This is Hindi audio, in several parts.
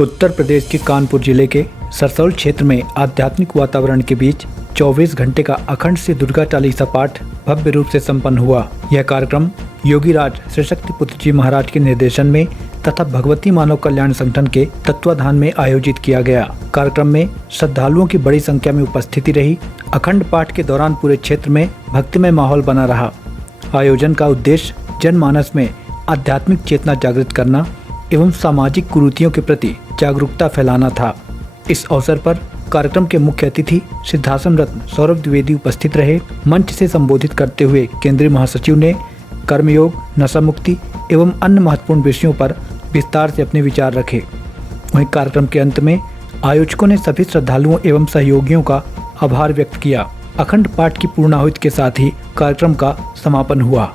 उत्तर प्रदेश के कानपुर जिले के सरसौल क्षेत्र में आध्यात्मिक वातावरण के बीच 24 घंटे का अखंड से दुर्गा चालीसा पाठ भव्य रूप से संपन्न हुआ। यह कार्यक्रम योगीराज श्री शक्ति पुत्र जी महाराज के निर्देशन में तथा भगवती मानव कल्याण संगठन के तत्वाधान में आयोजित किया गया। कार्यक्रम में श्रद्धालुओं की बड़ी संख्या में उपस्थिति रही। अखंड पाठ के दौरान पूरे क्षेत्र में भक्तिमय माहौल बना रहा। आयोजन का उद्देश्य जनमानस में आध्यात्मिक चेतना जागृत करना एवं सामाजिक कुरीतियों के प्रति जागरूकता फैलाना था। इस अवसर पर कार्यक्रम के मुख्य अतिथि सिद्धाश्रम रत्न सौरभ द्विवेदी उपस्थित रहे। मंच से संबोधित करते हुए केंद्रीय महासचिव ने कर्मयोग, नशा मुक्ति एवं अन्य महत्वपूर्ण विषयों पर विस्तार से अपने विचार रखे। वहीं कार्यक्रम के अंत में आयोजकों ने सभी श्रद्धालुओं एवं सहयोगियों का आभार व्यक्त किया। अखंड पाठ की पूर्णाहुति के साथ ही कार्यक्रम का समापन हुआ।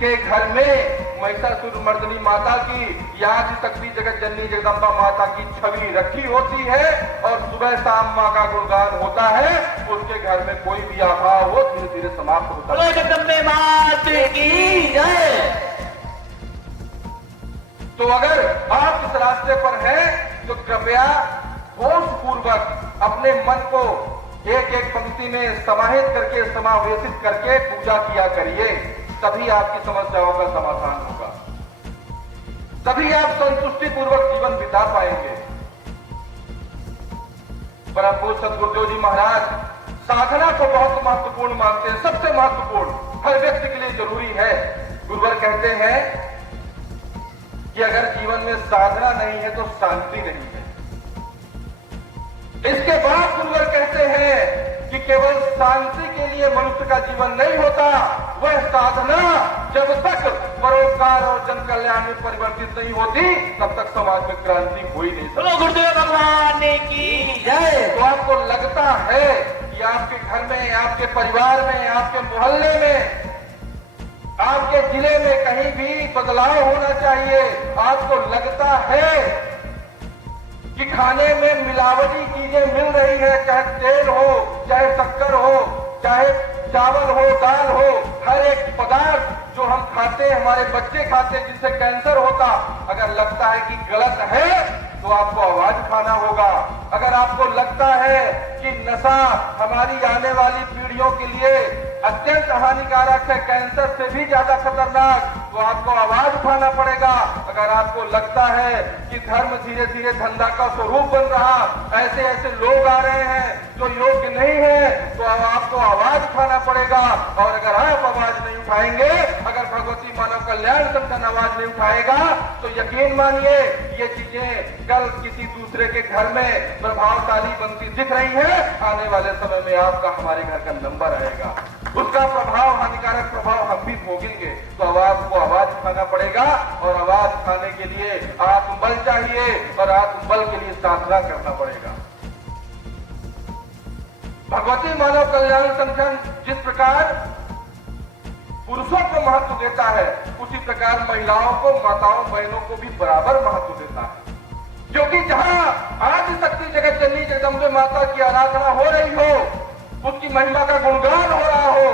के घर में महिषासुर मर्दनी माता की या शक्ति जगत जननी जगदम्बा माता की छवि रखी होती है और सुबह शाम माँ का गुणगान होता है, उसके घर में कोई भी अभाव हो धीरे धीरे समाप्त होता है। जगदम्बे माता की जय। तो अगर आप इस रास्ते पर हैं तो कृपया होश पूर्वक अपने मन को एक एक पंक्ति में समाहित करके समावेशित करके पूजा किया करिए, तभी आपकी समस्याओं का समाधान होगा, तभी आप संतुष्टि पूर्वक जीवन बिता पाएंगे। परम पूज्य सद्गुरुदेव जी महाराज साधना को बहुत महत्वपूर्ण मानते हैं, सबसे महत्वपूर्ण, हर व्यक्ति के लिए जरूरी है। गुरुवर कहते हैं कि अगर जीवन में साधना नहीं है तो शांति नहीं है। इसके बाद गुरुवर कहते हैं कि केवल शांति के लिए मनुष्य का जीवन नहीं होता, वह साधना जब तक परोपकार और जन कल्याण में परिवर्तित नहीं होती तब तक समाज में क्रांति हो ही नहीं सकती। गुरुदेव भगवान की जय। तो आपको लगता है कि आपके घर में, आपके परिवार में, आपके मोहल्ले में, आपके जिले में कहीं भी बदलाव होना चाहिए, आपको लगता है कि खाने में मिलावटी चीजें मिल रही है, चाहे तेल हो, चाहे शक्कर हो, चाहे चावल हो, दाल हो, हर एक पदार्थ जो हम खाते हैं, हमारे बच्चे खाते हैं, जिससे कैंसर होता, अगर लगता है कि गलत है तो आपको आवाज उठाना होगा। अगर आपको लगता है कि नशा हमारी आने वाली पीढ़ियों के लिए अत्यंत हानिकारक है, कैंसर से भी ज्यादा खतरनाक, तो आपको आवाज उठाना पड़ेगा। अगर आपको लगता है कि धर्म धीरे धीरे धंधा का स्वरूप बन रहा, ऐसे ऐसे लोग आ रहे हैं जो योग्य नहीं है, तो आपको आवाज उठाना पड़ेगा। और अगर आप आवाज नहीं उठाएंगे, अगर भगवती मानव कल्याण संगठन आवाज नहीं उठाएगा, तो यकीन मानिए ये चीजें कल किसी दूसरे के घर में प्रभावशाली बनती दिख रही है, आने वाले समय में आपका हमारे घर का नंबर आएगा, उसका प्रभाव, हानिकारक प्रभाव हम भी भोगेंगे। तो आवाज उठाना पड़ेगा और आवाज उठाने के लिए आत्मबल चाहिए और आत्मबल के लिए साधना करना पड़ेगा। भगवती मानव कल्याण संगठन जिस प्रकार पुरुषों को महत्व देता है, उसी प्रकार महिलाओं को, माताओं, बहनों को भी बराबर महत्व देता है। क्योंकि जहां आदि शक्ति जगत जननी जगदम्बे माता की आराधना हो रही हो, उसकी महिमा का गुणगान हो रहा हो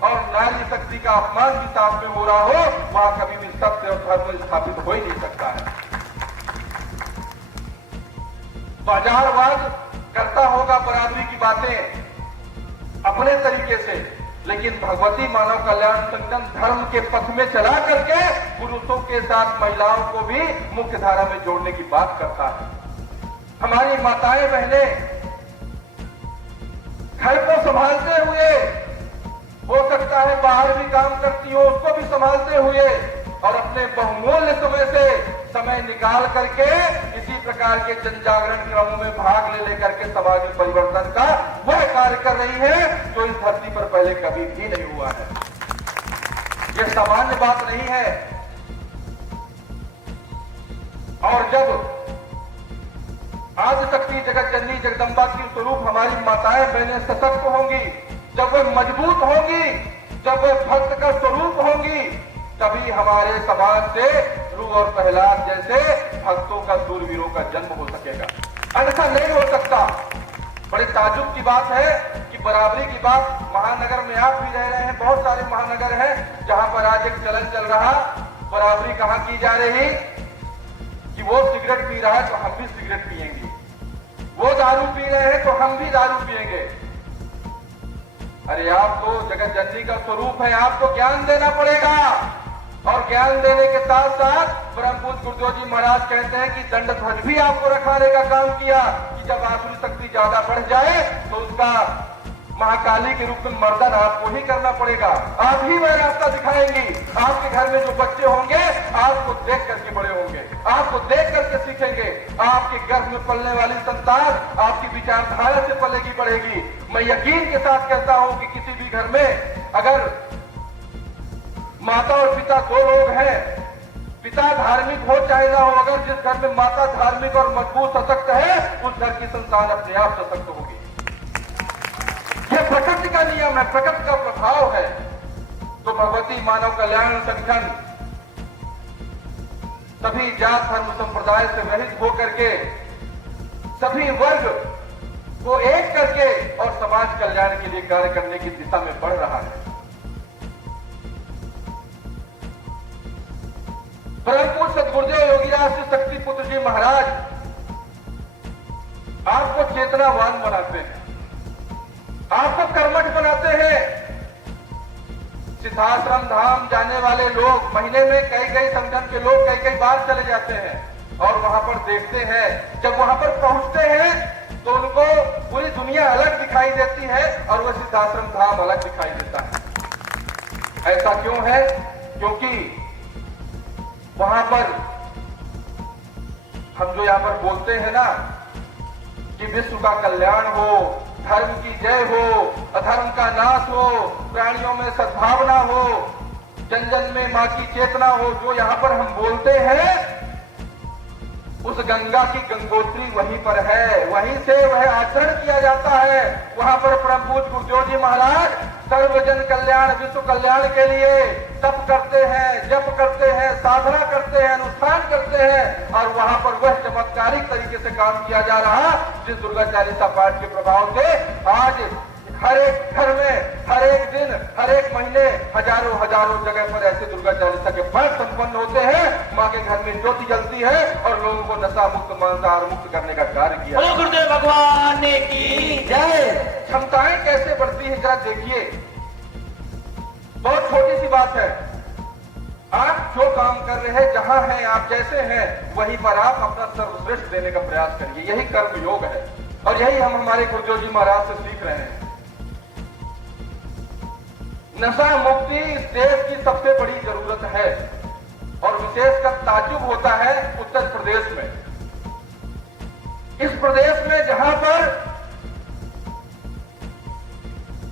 और नारी शक्ति का अपमान भी साथ में हो रहा हो, वहां कभी भी सत्य और धर्म स्थापित हो ही नहीं सकता है। बाजारवाद करता होगा बराबरी की बातें, अपने तरीके से, लेकिन भगवती मानव कल्याण संगठन धर्म के पथ में चला करके पुरुषों के साथ महिलाओं को भी मुख्य धारा में जोड़ने की बात करता है। हमारी माताएं बहनें घर को संभालते हुए, हो सकता है बाहर भी काम करती हो, उसको भी संभालते हुए और अपने बहुमूल्य समय निकाल करके इसी प्रकार के जन जागरण क्रमों में भाग ले लेकर के समाज में परिवर्तन का वह कार्य कर रही है जो इस धरती पर पहले कभी भी नहीं हुआ है। यह सामान्य बात नहीं है। और जब आदि शक्ति जगत जननी जगदम्बा की स्वरूप हमारी माताएं बहनें सशक्त होंगी, जब वे मजबूत होंगी, जब वे भक्त का स्वरूप होंगी, तभी हमारे समाज से ध्रुव और प्रहलाद जैसे भक्तों का सूरवीरों का जन्म हो सकेगा, अन्यथा नहीं हो सकता। बड़े ताजुब की बात है कि बराबरी की बात महानगर में आप भी रह रहे हैं, बहुत सारे महानगर हैं जहां पर आज एक चलन चल रहा, बराबरी कहां की जा रही कि वो सिगरेट पी रहा है तो हम भी सिगरेट पिएंगे, वो दारू पी रहे हैं तो हम भी दारू पिएंगे। अरे आप तो जगत जननी का स्वरूप है, आपको ज्ञान देना पड़ेगा। और ज्ञान देने के साथ साथ परम पूज्य गुरुदेव जी महाराज कहते हैं कि दंड ध्वज भी आपको रखाने का काम किया कि जब आसुरी शक्ति ज्यादा बढ़ जाए तो उसका महाकाली के रूप में मर्दन आपको ही करना पड़ेगा। आप ही वह रास्ता दिखाएंगी। आपके घर में जो बच्चे होंगे आपको देख करके बड़े होंगे, आपको देख करके सीखेंगे। आपके गर्भ में पलने वाली संतान आपकी विचारधारा से पलेगी बढ़ेगी। मैं यकीन के साथ कहता हूं कि किसी भी घर में अगर माता और पिता दो लोग हैं, पिता धार्मिक हो चाहे ना हो, अगर जिस घर में माता धार्मिक और मजबूत सशक्त है उस घर की संतान अपने आप सशक्त होगी। यह प्रकृति का नियम है, प्रकृति का प्रभाव है। तो भगवती मानव कल्याण संगठन सभी जात धर्म संप्रदाय से रहित होकर के सभी वर्ग को एक करके और समाज कल्याण के लिए कार्य करने की दिशा में बढ़ रहा है। परम पूज्य सद्गुरुदेव योगीराज श्री शक्ति पुत्र जी महाराज आपको चेतनावान बनाते हैं, आपको कर्मठ बनाते हैं। सिद्धाश्रम धाम जाने वाले लोग महीने में कई संगठन के लोग कई बार चले जाते हैं और वहां पर देखते हैं, जब वहां पर पहुंचते हैं तो उनको पूरी दुनिया अलग दिखाई देती है और वह सिद्धाश्रम धाम अलग दिखाई देता है। ऐसा क्यों है? क्योंकि वहां पर हम जो यहां पर बोलते हैं ना कि विश्व का कल्याण हो, धर्म की जय हो, अधर्म का नाश हो, प्राणियों में सद्भावना हो, जन जन में मां की चेतना हो, जो यहां पर हम बोलते हैं उस गंगा की गंगोत्री वहीं पर है, वहीं से वह आचरण किया जाता है। वहां पर परम पूज्य गुरुदेव जी महाराज सर्वजन कल्याण विश्व कल्याण के लिए तप करते हैं, जप करते हैं, साधना करते हैं, अनुष्ठान करते हैं और वहां पर वह चमत्कारिक तरीके से काम किया जा रहा जिस दुर्गा चालीसा पाठ के प्रभाव से आज हर एक घर में हर एक दिन हर एक महीने हजारों जगह पर ऐसे दुर्गा चालीसा के पाठ संपन्न होते हैं। माँ के घर में ज्योति जलती है और लोगों को नशा मुक्त मांसाहार मुक्त करने का कार्य किया। गुरुदेव भगवान की जय। क्षमताएं कैसे बढ़ती है जरा देखिए, बहुत छोटी सी बात है। आप जो काम कर रहे हैं, जहां हैं आप, जैसे हैं वहीं पर आप अपना सर्वश्रेष्ठ देने का प्रयास करिए। यही कर्म योग है और यही हम हमारे गुरुदेव जी महाराज से सीख रहे हैं। नशा मुक्ति इस देश की सबसे बड़ी जरूरत है और विशेषकर ताज्जुब होता है उत्तर प्रदेश में। इस प्रदेश में जहां पर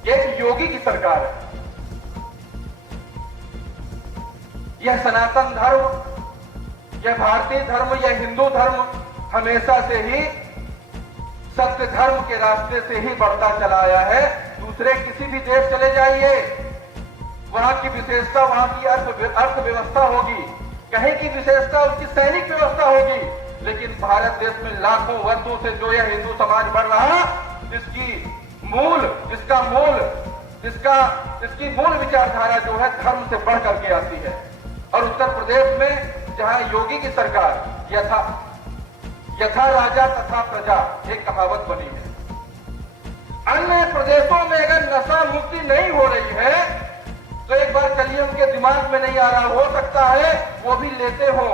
एक योगी की सरकार है, यह सनातन धर्म, यह भारतीय धर्म, यह हिंदू धर्म हमेशा से ही सत्य धर्म के रास्ते से ही बढ़ता चला आया है। दूसरे किसी भी देश चले जाइए, वहां की विशेषता वहां की अर्थव्यवस्था होगी, कहीं की विशेषता उसकी सैनिक व्यवस्था होगी, लेकिन भारत देश में लाखों वर्षों से जो यह हिंदू समाज बढ़ रहा, इसकी मूल विचारधारा जो है धर्म से बढ़ करके आती है। और उत्तर प्रदेश में जहां योगी की सरकार यथा राजा तथा प्रजा एक कहावत बनी है। अन्य प्रदेशों में अगर नशा मुक्ति नहीं हो रही है तो एक बार चलिए उनके दिमाग में नहीं आ रहा, हो सकता है वो भी लेते हो,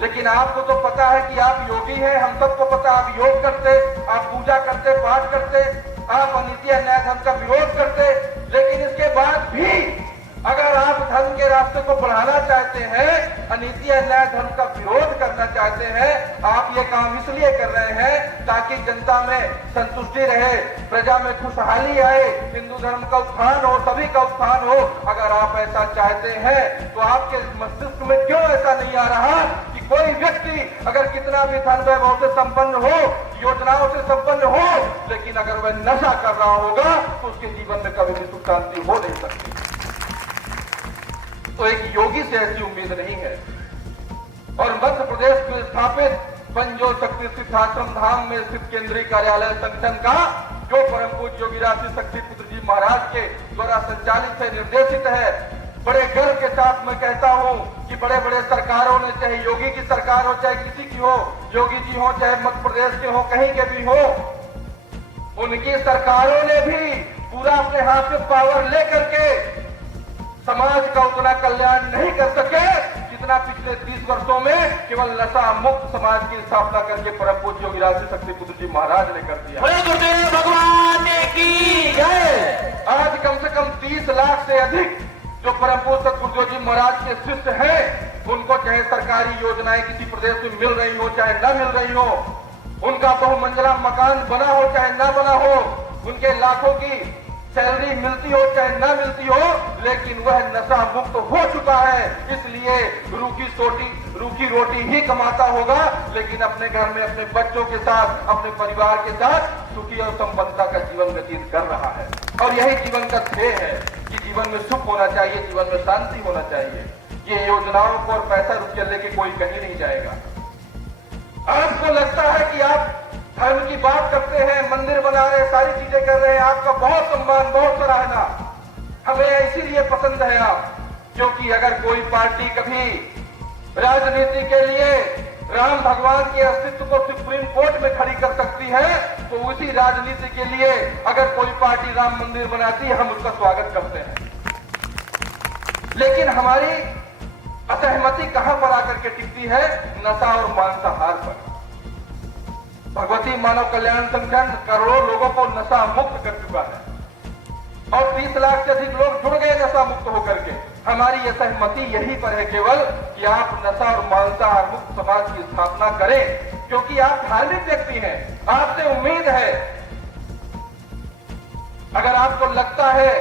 लेकिन आपको तो पता है कि आप योगी हैं, हम सबको पता, आप योग करते, आप पूजा करते, पाठ करते, आप अनीति अन्याय धर्म का विरोध करते, लेकिन इसके बाद भी अगर आप धर्म के रास्ते को बढ़ाना चाहते हैं, अनीति अन्याय धर्म का विरोध करना चाहते हैं, आप ये काम इसलिए कर रहे हैं ताकि जनता में संतुष्टि रहे, प्रजा में खुशहाली आए, हिंदू धर्म का उत्थान हो, सभी का उत्थान हो। अगर आप ऐसा चाहते हैं तो आपके मस्तिष्क में क्यों ऐसा नहीं आ रहा कि कोई व्यक्ति अगर कितना भी धन वैभव से संपन्न हो, योजनाओं से संपन्न हो, लेकिन अगर वह नशा कर रहा होगा तो उसके जीवन में कभी भी सुख शांति हो नहीं सकती। तो एक योगी से ऐसी उम्मीद नहीं है। और मध्य प्रदेश में स्थापित पंजोर शक्ति सिद्धाश्रम धाम में स्थित केंद्रीय कार्यालय संगठन का जो परम पूज्य योगीराज शक्ति पुत्र जी महाराज के द्वारा संचालित है, निर्देशित है, बड़े गर्व के साथ मैं कहता हूं कि बड़े बड़े सरकारों ने, चाहे योगी की सरकार हो, चाहे किसी की हो, योगी जी हो, चाहे मध्य प्रदेश के हो, कहीं के भी हो, उनकी सरकारों ने भी पूरा अपने हाथ में पावर लेकर के समाज का उतना कल्याण नहीं कर सके जितना पिछले 30 वर्षों में केवल नशा मुक्त समाज की स्थापना करके परम पूज्य योगीराज शक्ति पुत्र जी महाराज ने कर दिया। गुरुदेव भगवान की जय। आज कम से कम 30 लाख से अधिक जो परम पूज्य सतगुरु जी महाराज के शिष्य हैं, उनको चाहे सरकारी योजनाएं किसी प्रदेश में मिल रही हो चाहे न मिल रही हो, उनका बहुमंजिला मकान बना हो चाहे न बना हो, उनके लाखों की सैलरी मिलती हो चाहे न मिलती हो, लेकिन वह नशा मुक्त हो चुका है। इसलिए रूखी रोटी ही कमाता होगा, लेकिन अपने घर में अपने बच्चों के साथ, अपने परिवार के साथ सुखी और संपन्नता का जीवन व्यतीत कर रहा है। और यही जीवन का ध्येय है कि जीवन में सुख होना चाहिए, जीवन में शांति होना चाहिए। ये योजनाओं को और पैसा रुपया लेके कोई कहीं नहीं जाएगा। आपको लगता है कि आप धर्म की बात करते हैं, मंदिर बना रहे, सारी चीजें कर रहे हैं, आपका बहुत सम्मान, बहुत सराहना, हमें इसीलिए पसंद है आप, क्योंकि अगर कोई पार्टी कभी राजनीति के लिए राम भगवान के अस्तित्व को सुप्रीम कोर्ट में खड़ी कर सकती है, तो उसी राजनीति के लिए अगर कोई पार्टी राम मंदिर बनाती है, हम उसका स्वागत करते हैं। लेकिन हमारी असहमति कहां पर आकर के टिकती है? नशा और मांसाहार पर। भगवती मानव कल्याण संगठन करोड़ों लोगों को नशा मुक्त कर चुका है और 30 लाख से अधिक लोग जुड़ गए नशा मुक्त होकर के। हमारी असहमति यही पर है केवल कि आप नशा और मांसाहार मुक्त समाज की स्थापना करें, क्योंकि आप धार्मिक व्यक्ति हैं, आपसे उम्मीद है। अगर आपको लगता है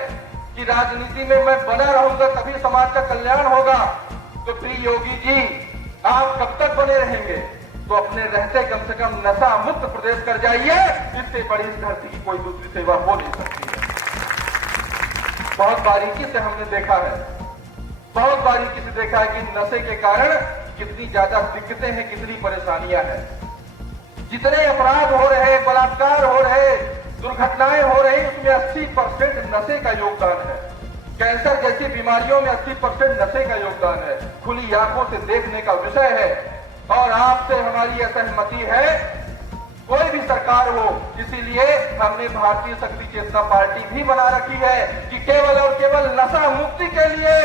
कि राजनीति में मैं बना रहूंगा तभी समाज का कल्याण होगा, तो प्रिय योगी जी आप कब तक बने रहेंगे? तो अपने रहते कम से कम नशा मुक्त प्रदेश कर जाइए। इससे बड़ी इस धरती की कोई दूसरी सेवा हो नहीं सकती है। बहुत बारीकी से हमने देखा है, बहुत बारीकी से देखा है कि नशे के कारण कितनी ज्यादा दिक्कतें हैं, कितनी परेशानियां हैं। जितने अपराध हो रहे, बलात्कार हो रहे, दुर्घटनाएं हो रही, उसमें 80% नशे का योगदान है। कैंसर जैसी बीमारियों में 80% नशे का योगदान है। खुली आंखों से देखने का विषय है। और आपसे हमारी असहमति है, कोई भी सरकार हो, इसीलिए हमने भारतीय शक्ति चेतना पार्टी भी बना रखी है कि केवल और केवल नशा मुक्ति के लिए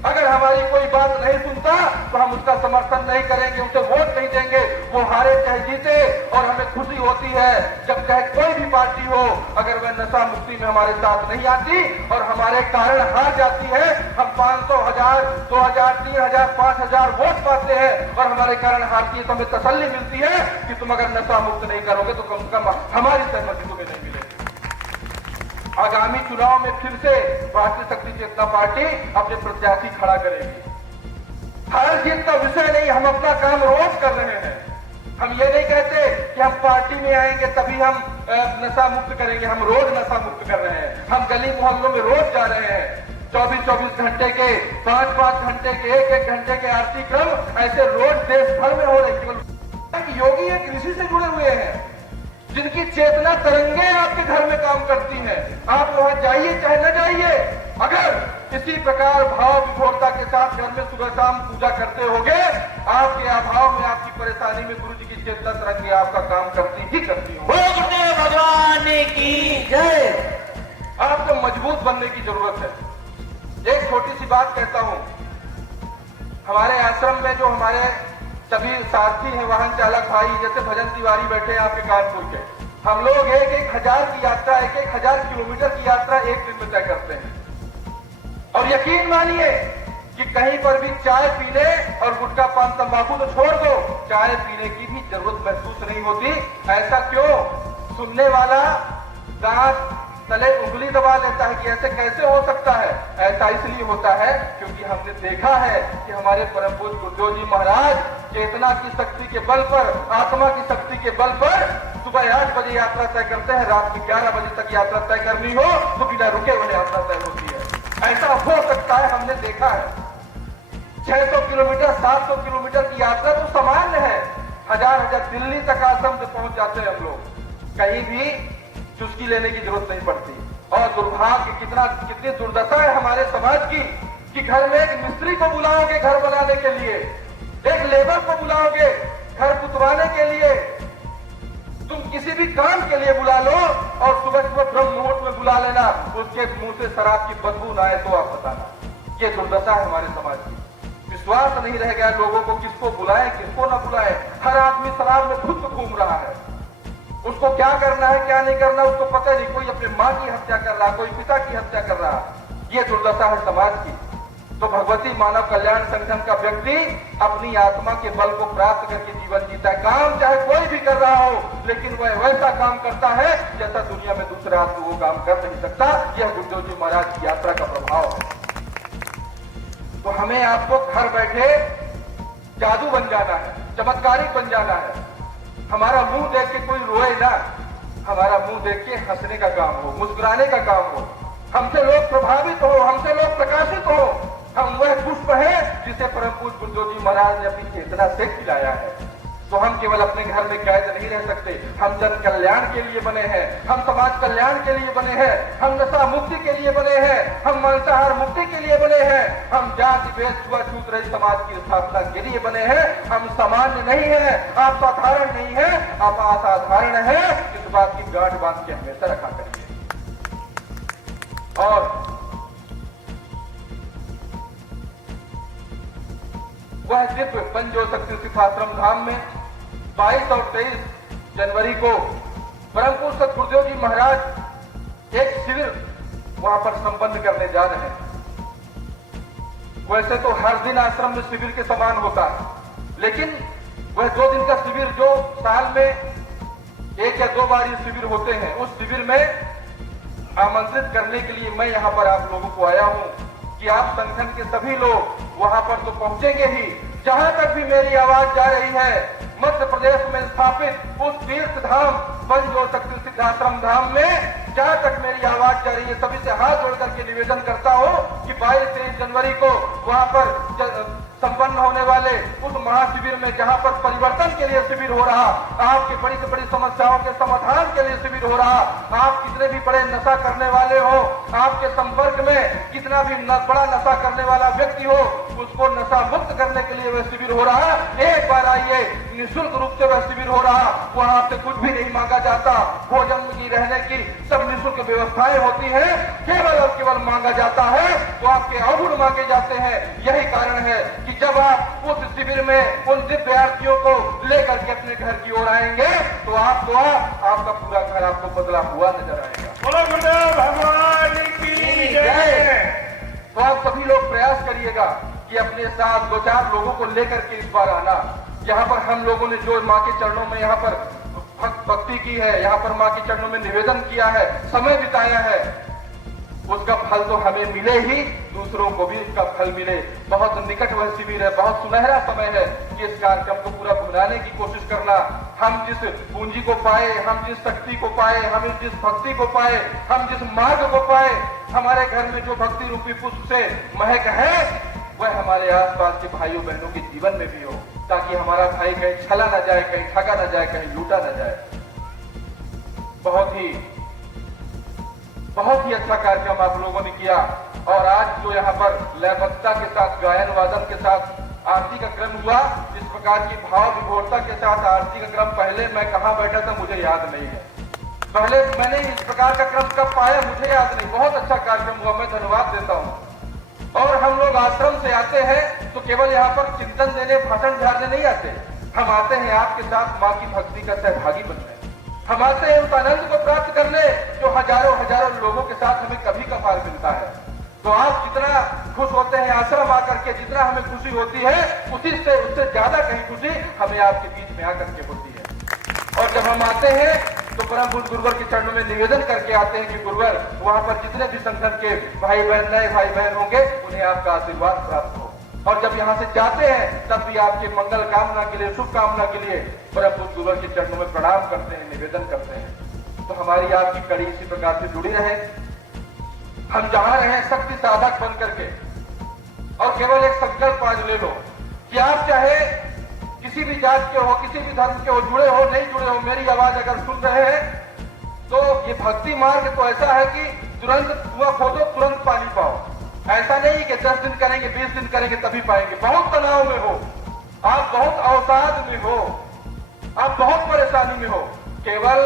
अगर हमारी कोई बात नहीं सुनता तो हम उसका समर्थन नहीं करेंगे, उसे वोट नहीं देंगे, वो हारे चाहे जीते। और हमें खुशी होती है जब चाहे कोई भी पार्टी हो, अगर वह नशा मुक्ति में हमारे साथ नहीं आती और हमारे कारण हार जाती है। हम 500, 1000, 2000, 3000, 5000 वोट पाते हैं और हमारे कारण हारती है, तो हमें तसल्ली मिलती है कि तुम अगर नशा मुक्त नहीं करोगे तो कम से कम हमारी सहमति तुम्हें नहीं मिलेगी। आगामी चुनाव में फिर से भारतीय शक्ति चेतना पार्टी अपने प्रत्याशी खड़ा करेगी। हार जीत का विषय नहीं, हम अपना काम रोज कर रहे हैं। हम ये नहीं कहते कि हम पार्टी में आएंगे तभी हम नशा मुक्त करेंगे, हम रोज नशा मुक्त कर रहे हैं। हम गली मोहल्लों में रोज जा रहे हैं। 24-24 घंटे के, 5-5 घंटे के, 1-1 घंटे के आरती क्रम ऐसे रोज देश भर में हो रहे। केवल योगी एक कृषि से जुड़े हुए हैं, जिनकी चेतना तरंगे आपके घर में काम करती हैं। आप वहां जाइए चाहे न जाइए, अगर इसी प्रकार भाव विभोरता के साथ घर में सुबह शाम पूजा करते होगे, आपके अभाव में, आपकी परेशानी में गुरु जी की चेतना तरंगे आपका काम करती ही करती होगी। भगवान की जय। आपको मजबूत बनने की जरूरत है। एक छोटी सी बात कहता हूं, हमारे आश्रम में जो हमारे सभी सारथी हैं, वाहन चालक भाई, जैसे भजन तिवारी बैठे हैं आपके कानपुर के, हम लोग 1,000 की यात्रा, 1,000 किलोमीटर की यात्रा एक दिन में तय करते हैं। और यकीन मानिए कि कहीं पर भी चाय पीने और गुटखा पान तंबाकू तो छोड़ दो, चाय पीने की भी जरूरत महसूस नहीं होती। ऐसा क्यों? सुनने वाला दांत तले उंगली दबा लेता है कि ऐसे कैसे हो सकता है। ऐसा इसलिए होता है क्योंकि हमने देखा है कि हमारे परम पूज्य गुरुदेव जी महाराज चेतना की शक्ति के बल पर, आत्मा की शक्ति के बल पर सुबह 8 बजे यात्रा तय करते हैं, रात में 11 बजे तक यात्रा तय करनी हो तो बिना रुके हुए यात्रा तय होती है। ऐसा हो सकता है, हमने देखा है। 600 किलोमीटर 700 किलोमीटर की यात्रा तो सामान्य है, हजार दिल्ली तक आश्रम से पहुंच जाते हैं हम लोग, कहीं भी चुस्की लेने की जरूरत नहीं पड़ती। और दुर्भाग्य कितनी दुर्दशा है हमारे समाज की कि घर में एक मिस्त्री को बुलाओगे घर बनाने के लिए, एक लेबर को बुलाओगे घर पुतवाने के लिए, तुम किसी भी काम के लिए बुला लो और सुबह सुबह ब्रह्म मुहूर्त में बुला लेना, उसके मुंह से शराब की बदबू ना आए तो आप बताना। ये दुर्दशा है हमारे समाज की। विश्वास नहीं रह गया लोगों को, किसको बुलाए किसको ना बुलाए। हर आदमी शराब में खुद घूम रहा है, उसको क्या करना है क्या नहीं करना उसको पता नहीं। कोई अपनी माँ की हत्या कर रहा, कोई पिता की हत्या कर रहा। ये दुर्दशा है समाज की। तो भगवती मानव कल्याण संगठन का व्यक्ति अपनी आत्मा के बल को प्राप्त करके जीवन जीता है। काम चाहे कोई भी कर रहा हो, लेकिन वह वैसा काम करता है जैसा दुनिया में दूसरा आदमी वो काम कर नहीं सकता। यह गुरुदेव जी महाराज की यात्रा का प्रभाव है। तो हमें आपको घर बैठे जादू बन जाना है, चमत्कारिक बन जाना है। हमारा मुंह देख के कोई रोए ना, हमारा मुंह देख के हंसने का काम हो, मुस्कुराने का काम हो, हमसे लोग प्रभावित हो, हमसे लोग प्रकाशित हो। हम वह पुष्प है जिसे परम पूज्य गुरुदेव जी महाराज ने अपनी चेतना से खिलाया है। तो हम केवल अपने घर में कैद नहीं रह सकते, हम जन कल्याण के लिए बने हैं, हम समाज कल्याण के लिए बने हैं, हम नशा मुक्ति के लिए बने हैं, हम मांसाहार मुक्ति के लिए बने हैं, हम जाति भेद छुआछूत रहित समाज की स्थापना के लिए बने हैं। हम सामान्य नहीं है, आप साधारण नहीं है, आप असाधारण है। इस बात की गांठ बांध के हमेशा रखा करिए। और वह दिव्य पंचो शक्ति सिद्धाश्रम धाम में 22 और 23 जनवरी को परम पूज्य सत गुरुदेव जी महाराज एक शिविर वहां पर संपन्न करने जा रहे हैं। वैसे तो हर दिन आश्रम में शिविर के समान होता है, लेकिन वह 2 दिन का शिविर जो साल में 1 या 2 बार ये शिविर होते हैं, उस शिविर में आमंत्रित करने के लिए मैं यहाँ पर आप लोगों को आया हूँ कि आप संगठन के सभी लोग वहां पर तो पहुंचेंगे ही। जहां तक भी मेरी आवाज जा रही है, मध्य प्रदेश में स्थापित उस तीर्थ धाम पंचो शक्ति सिद्धाश्रम धाम में जहां तक मेरी आवाज जा रही है, सभी से हाथ जोड़ करके निवेदन करता हूं कि 22-23 जनवरी को वहां पर संपन्न होने वाले उस महाशिविर में, जहां पर परिवर्तन के लिए शिविर हो रहा, आपकी बड़ी से बड़ी समस्याओं के समाधान के लिए शिविर हो रहा, आप कितने भी बड़े नशा करने वाले हो, आपके संपर्क में कितना भी बड़ा नशा करने वाला व्यक्ति हो, उसको नशा मुक्त करने के लिए वह शिविर हो रहा। एक बार आइए, निःशुल्क रूप से वह शिविर हो रहा। वहां आपसे कुछ भी नहीं मांगा जाता, भोजन की, रहने की सब निःशुल्क व्यवस्थाएं होती है। केवल और केवल मांगा जाता है तो आपके अवगुण मांगे जाते हैं। यही कारण है कि जब आप उस शिविर में उन दिव्यार्थियों को लेकर के अपने घर की ओर आएंगे तो आपका पूरा घर आपको बदला हुआ नजर आएगा। बोलो गुरुदेव भगवान की जय। तो आप सभी लोग प्रयास करिएगा कि अपने साथ 2-4 लोगों को लेकर के इस बार आना। यहाँ पर हम लोगों ने जो माँ के चरणों में यहाँ पर भक्ति की है, यहाँ पर माँ के चरणों में निवेदन किया है, समय बिताया है, उसका फल तो हमें मिले ही, दूसरों को भी इसका फल मिले। बहुत निकट वह शिविर है, बहुत सुनहरा समय है कि इस कार्यक्रम को पूरा भुनाने की कोशिश करना। हम जिस पूंजी को पाए, हम जिस शक्ति को पाए, हम जिस भक्ति को पाए, हम जिस मार्ग को पाए, हमारे घर में जो भक्ति रूपी पुष्प से महक है, वह हमारे आसपास के भाइयों बहनों के जीवन में भी हो, ताकि हमारा भाई कहीं छला न जाए, कहीं ठगा न जाए, कहीं लूटा न जाए। बहुत ही अच्छा कार्यक्रम आप लोगों ने किया। और आज जो यहाँ पर लयबद्धता के साथ, गायन वादन के साथ आरती का क्रम हुआ, इस प्रकार की भाव विभोरता के साथ आरती का क्रम पहले मैं कहाँ बैठा था मुझे याद नहीं है। पहले मैंने इस प्रकार का क्रम कब पाया मुझे याद नहीं, बहुत अच्छा कार्यक्रम हुआ, मैं धन्यवाद देता हूँ। और हम लोग आश्रम से आते हैं तो केवल यहाँ पर चिंतन देने, भाषण झाड़ने नहीं आते, हम आते हैं आपके साथ माँ की भक्ति का सहभागी बनने, हम आते हैं उस आनंद को प्राप्त करने जो हजारों हजारों लोगों के साथ हमें कभी कभार मिलता है। तो आप जितना खुश होते हैं आश्रम आकर के, जितना हमें खुशी होती है उससे ज्यादा कहीं खुशी हमें आपके बीच में आकर के होती है। और जब हम आते हैं तो परम पूज्य गुरुवर के चरणों में निवेदन करके आते हैं कि गुरुवर वहां पर जितने भी संगठन के भाई बहन, नए भाई बहन होंगे उन्हें आपका आशीर्वाद प्राप्त हो। और जब यहाँ से जाते हैं तब भी आपके मंगल कामना के लिए, शुभ कामना के लिए परम पूज्य गुरुवर के चरणों में प्रणाम करते हैं, निवेदन करते हैं। तो हमारी आपकी कड़ी इसी प्रकार से जुड़ी रहे, हम जहां रहे शक्ति साधक बन करके, और केवल एक संकल्प आज ले लो कि आप चाहे किसी भी जात के हो, किसी भी धर्म के हो, जुड़े हो नहीं जुड़े हो, मेरी आवाज अगर सुन रहे हैं तो ये भक्ति मार्ग तो ऐसा है कि तुरंत कुआं खोदो तुरंत पानी पाओ। ऐसा नहीं कि 10 दिन करेंगे 20 दिन करेंगे तभी पाएंगे। बहुत तनाव में हो आप, बहुत अवसाद में हो आप, बहुत परेशानी में हो, केवल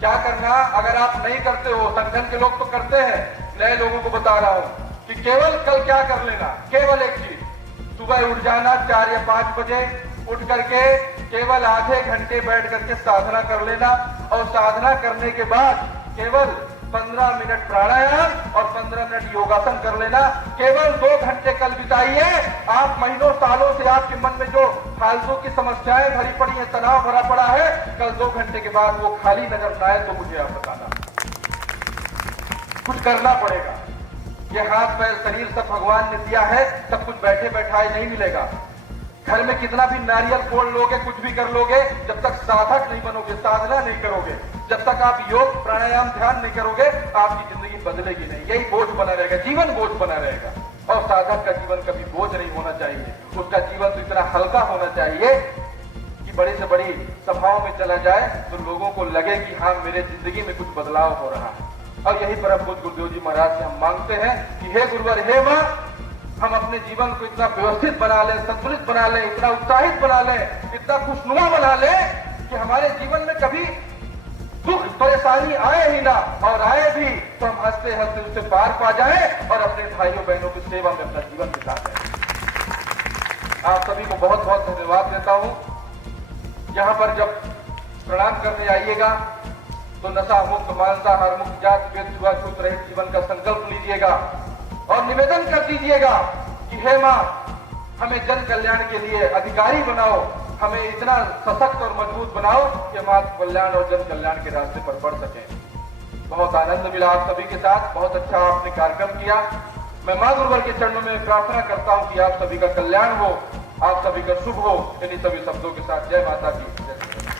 क्या करना, अगर आप नहीं करते हो, संगठन के लोग तो करते हैं, नए लोगों को बता रहा हूं कि केवल कल क्या कर लेना, केवल एक चीज, सुबह उठ जाना 4 या 5 बजे, उठ करके केवल आधे घंटे बैठ करके साधना कर लेना, और साधना करने के बाद केवल 15 मिनट प्राणायाम और 15 मिनट योगासन कर लेना। केवल 2 घंटे कल बिताइए। आप महीनों सालों से आपके मन में जो फालतू की समस्याएं भरी पड़ी है, तनाव भरा पड़ा है, कल 2 घंटे के बाद वो खाली नजर न आए तो मुझे आप बताना। कुछ करना पड़ेगा। ये हाथ पैर शरीर सब भगवान ने दिया है, सब कुछ बैठे बैठाए नहीं मिलेगा। घर में कितना भी नारियल फोड़ लोगे, कुछ भी कर लोगे, जब तक साधक नहीं बनोगे, साधना नहीं करोगे, जब तक आप योग प्राणायाम ध्यान नहीं करोगे, आपकी जिंदगी बदलेगी नहीं। यही बोझ बना रहेगा, जीवन बोझ बना रहेगा। और साधक का जीवन कभी बोझ नहीं होना चाहिए, उसका जीवन तो इतना हल्का होना चाहिए कि बड़ी से बड़ी सभाओं में चला जाए तो लोगों को लगे कि हाँ मेरे जिंदगी में कुछ बदलाव हो रहा है। और यही परम पूज्य गुरुदेव जी महाराज से हम मांगते हैं कि हे गुरुवर, हे मां, हम अपने जीवन को इतना व्यवस्थित बना लें, संतुलित बना लें, इतना उत्साहित बना लें, इतना खुशनुमा बना लें कि हमारे जीवन में कभी दुख परेशानी आए ही ना, और आए भी तो हम हंसते हंसते उससे पार पा जाएं और अपने भाइयों बहनों की सेवा में अपना जीवन बिता दें। आप सभी को बहुत बहुत धन्यवाद देता हूं। यहाँ पर जब प्रणाम करने आइएगा तो नशा मुक्त, मांसाहार मुक्त, जात भेद छुआछूत रहित जीवन का संकल्प लीजिएगा और निवेदन कर दीजिएगा कि हे मां, हमें जन कल्याण के लिए अधिकारी बनाओ, हमें इतना सशक्त और मजबूत बनाओ कि हम आत्म कल्याण और जन कल्याण के रास्ते पर बढ़ सकें। बहुत आनंद मिला आप सभी के साथ, बहुत अच्छा आपने कार्यक्रम किया। मैं मां गुरुवर के चरणों में प्रार्थना करता हूं कि आप सभी का कल्याण हो, आप सभी का शुभ हो। इन्हीं सभी शब्दों के साथ जय माता की जय।